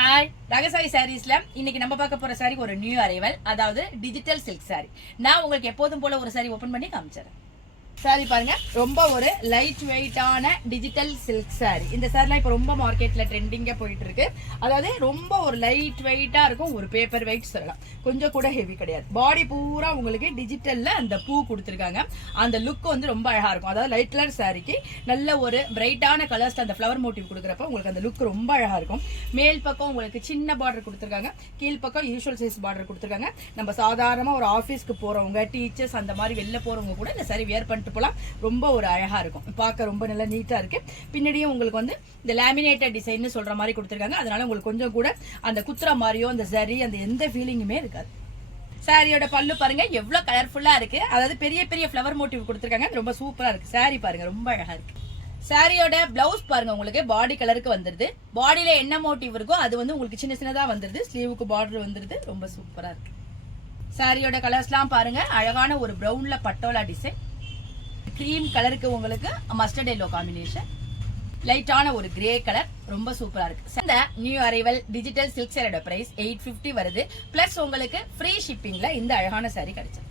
Hi ரகசாரி சாரீஸ்ல இன்னைக்கு நம்ம பார்க்க போற சாரி ஒரு நியூ அரைவல், அதாவது டிஜிட்டல் சில்க் சாரி. நான் உங்களுக்கு எப்போதும் போல ஒரு சாரி ஓபன் பண்ணி காமிச்சறேன். சாரி பாருங்க, ரொம்ப ஒரு லைட் வெயிட்டான டிஜிட்டல் சில்க் சாரி. இந்த சாரிலாம் இப்போ ரொம்ப மார்க்கெட்ல ட்ரெண்டிங்கா போயிட்டு இருக்கு. அதாவது ரொம்ப ஒரு லைட் வெயிட்டா இருக்கும், ஒரு பேப்பர் வெயிட் சொல்லலாம், கொஞ்சம் கூட ஹெவி கிடையாது. பாடி பூரா உங்களுக்கு டிஜிட்டல்ல அந்த பூ கொடுத்துருக்காங்க. அந்த லுக் வந்து ரொம்ப அழகா இருக்கும். அதாவது லைட் கலர் சாரிக்கு நல்ல ஒரு பிரைட்டான கலர்ஸ்ல அந்த ஃப்ளவர் மோட்டிவ் கொடுக்குறப்ப உங்களுக்கு அந்த லுக் ரொம்ப அழகா இருக்கும். மேல் பக்கம் உங்களுக்கு சின்ன பார்டர் கொடுத்துருக்காங்க, கீழ் பக்கம் யூஷுவல் சைஸ் பார்டர் கொடுத்துருக்காங்க. நம்ம சாதாரணமா ஒரு ஆஃபீஸ்க்கு போறவங்க, டீச்சர்ஸ் அந்த மாதிரி வெளில போறவங்க கூட இந்த சாரி வியர் பண்ணிட்டு போலாம். ரொம்ப ஒரு அழகா இருக்கும், பார்க்க ரொம்ப நல்லா நீட்டா இருக்கு. பின்னாடியும் உங்களுக்கு வந்து இந்த லேமினேட்டட் டிசைன் சொல்ற மாதிரி கொடுத்துருக்காங்க. அதனால உங்களுக்கு கொஞ்சம் கூட அந்த குத்துற மாதிரியோ அந்த சரி அந்த எந்த ஃபீலிங்குமே இருக்காது. சாரியோட பல்லு பாருங்க எவ்வளவு கலர்ஃபுல்லா இருக்கு. அதாவது பெரிய பெரிய ஃப்ளவர் மோட்டிவ் கொடுத்துருக்காங்க, ரொம்ப சூப்பரா இருக்கு. சாரி பாருங்க ரொம்ப அழகா இருக்கு. சாரியோட பிளவுஸ் பாருங்க, உங்களுக்கு பாடி கலருக்கு வந்துருது. பாடியில என்ன மோட்டிவ் இருக்கோ அது வந்து உங்களுக்கு சின்ன சின்னதா வந்துருது. ஸ்லீவுக்கு பார்டர் வந்துருது, ரொம்ப சூப்பரா இருக்கு. சாரியோட கலர்ஸ்லாம் பாருங்க, அழகான ஒரு பிரவுன்ல பட்டோலா டிசைன், கிரீம் கலருக்கு உங்களுக்கு மஸ்டர்ட் எல்லோ காம்பினேஷன், லைட்டான ஒரு கிரே கலர், ரொம்ப சூப்பரா இருக்கு. இந்த நியூ அரைவல் டிஜிட்டல் சில்க் சாரியோட பிரைஸ் 850 வருது. பிளஸ் உங்களுக்கு ஃப்ரீ ஷிப்பிங்ல இந்த அழகான சாரி கிடைச்சது.